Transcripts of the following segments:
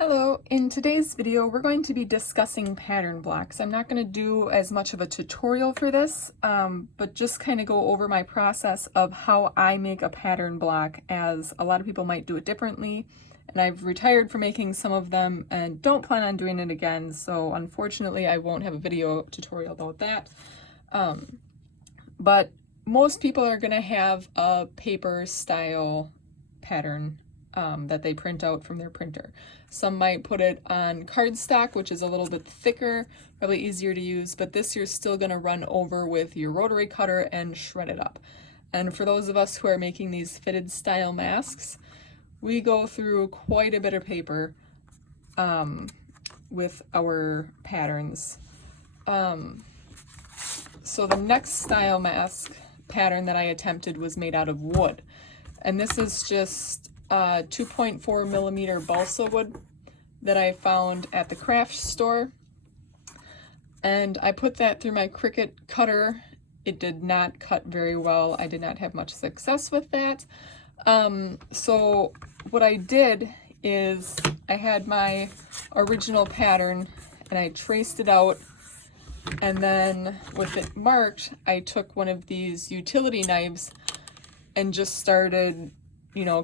Hello, in today's video we're going to be discussing pattern blocks. I'm not going to do as much of a tutorial for this, but just kind of go over my process of how I make a pattern block, as a lot of people might do it differently, and I've retired from making some of them and don't plan on doing it again, so unfortunately I won't have a video tutorial about that. But most people are going to have a paper style pattern that they print out from their printer. Some might put it on cardstock, which is a little bit thicker, probably easier to use, but this you're still going to run over with your rotary cutter and shred it up. And for those of us who are making these fitted style masks, we go through quite a bit of paper with our patterns. So the next style mask pattern that I attempted was made out of wood. And this is just 2.4 millimeter balsa wood that I found at the craft store. And I put that through my Cricut cutter. It did not cut very well. I did not have much success with that. So what I did is I had my original pattern and I traced it out, and then with it marked, I took one of these utility knives and just started,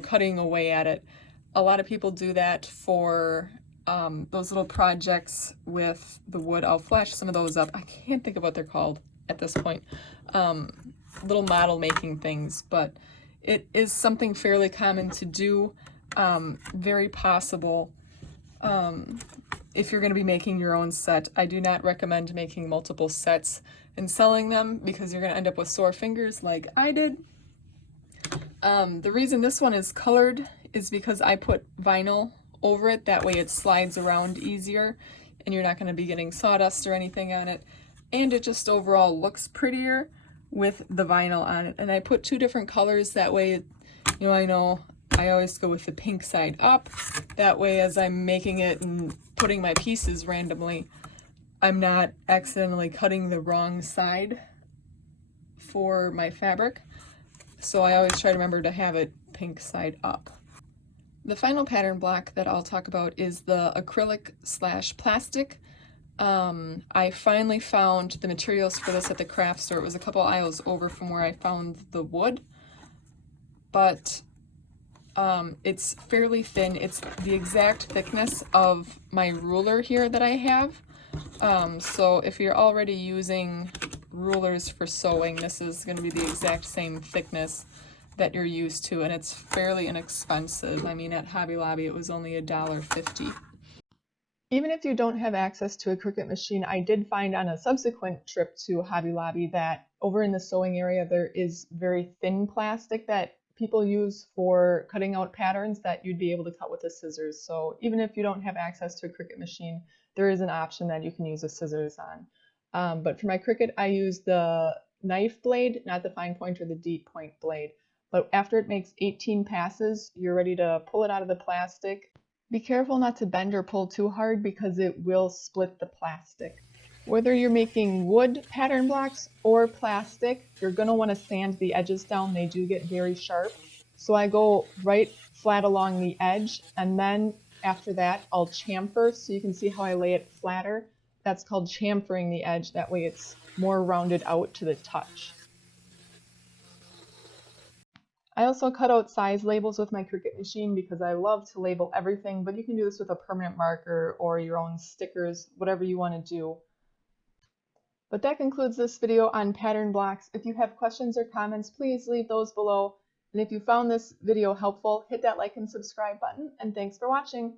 cutting away at it. A lot of people do that for those little projects with the wood. I'll flash some of those up. I can't think of what they're called at this point. Little model making things, but it is something fairly common to do, very possible if you're going to be making your own set. I do not recommend making multiple sets and selling them because you're going to end up with sore fingers like I did. The reason this one is colored is because I put vinyl over it. That way it slides around easier and you're not going to be getting sawdust or anything on it. And it just overall looks prettier with the vinyl on it. And I put two different colors. That way, I know I always go with the pink side up. That way, as I'm making it and putting my pieces randomly, I'm not accidentally cutting the wrong side for my fabric. So I always try to remember to have it pink side up. The final pattern block that I'll talk about is the acrylic/plastic. I finally found the materials for this at the craft store. It was a couple aisles over from where I found the wood, but it's fairly thin. It's the exact thickness of my ruler here that I have. So if you're already using rulers for sewing, this is going to be the exact same thickness that you're used to, and it's fairly inexpensive. I mean, at Hobby Lobby it was only $1.50. Even if you don't have access to a Cricut machine, I did find on a subsequent trip to Hobby Lobby that over in the sewing area there is very thin plastic that people use for cutting out patterns that you'd be able to cut with the scissors. So even if you don't have access to a Cricut machine, there is an option that you can use the scissors on. But for my Cricut, I use the knife blade, not the fine point or the deep point blade. But after it makes 18 passes, you're ready to pull it out of the plastic. Be careful not to bend or pull too hard because it will split the plastic. Whether you're making wood pattern blocks or plastic, you're going to want to sand the edges down. They do get very sharp. So I go right flat along the edge, and then after that I'll chamfer, so you can see how I lay it flatter. That's called chamfering the edge. That way it's more rounded out to the touch. I also cut out size labels with my Cricut machine because I love to label everything, but you can do this with a permanent marker or your own stickers, whatever you want to do. But that concludes this video on pattern blocks. If you have questions or comments, please leave those below. And if you found this video helpful, hit that like and subscribe button, and thanks for watching.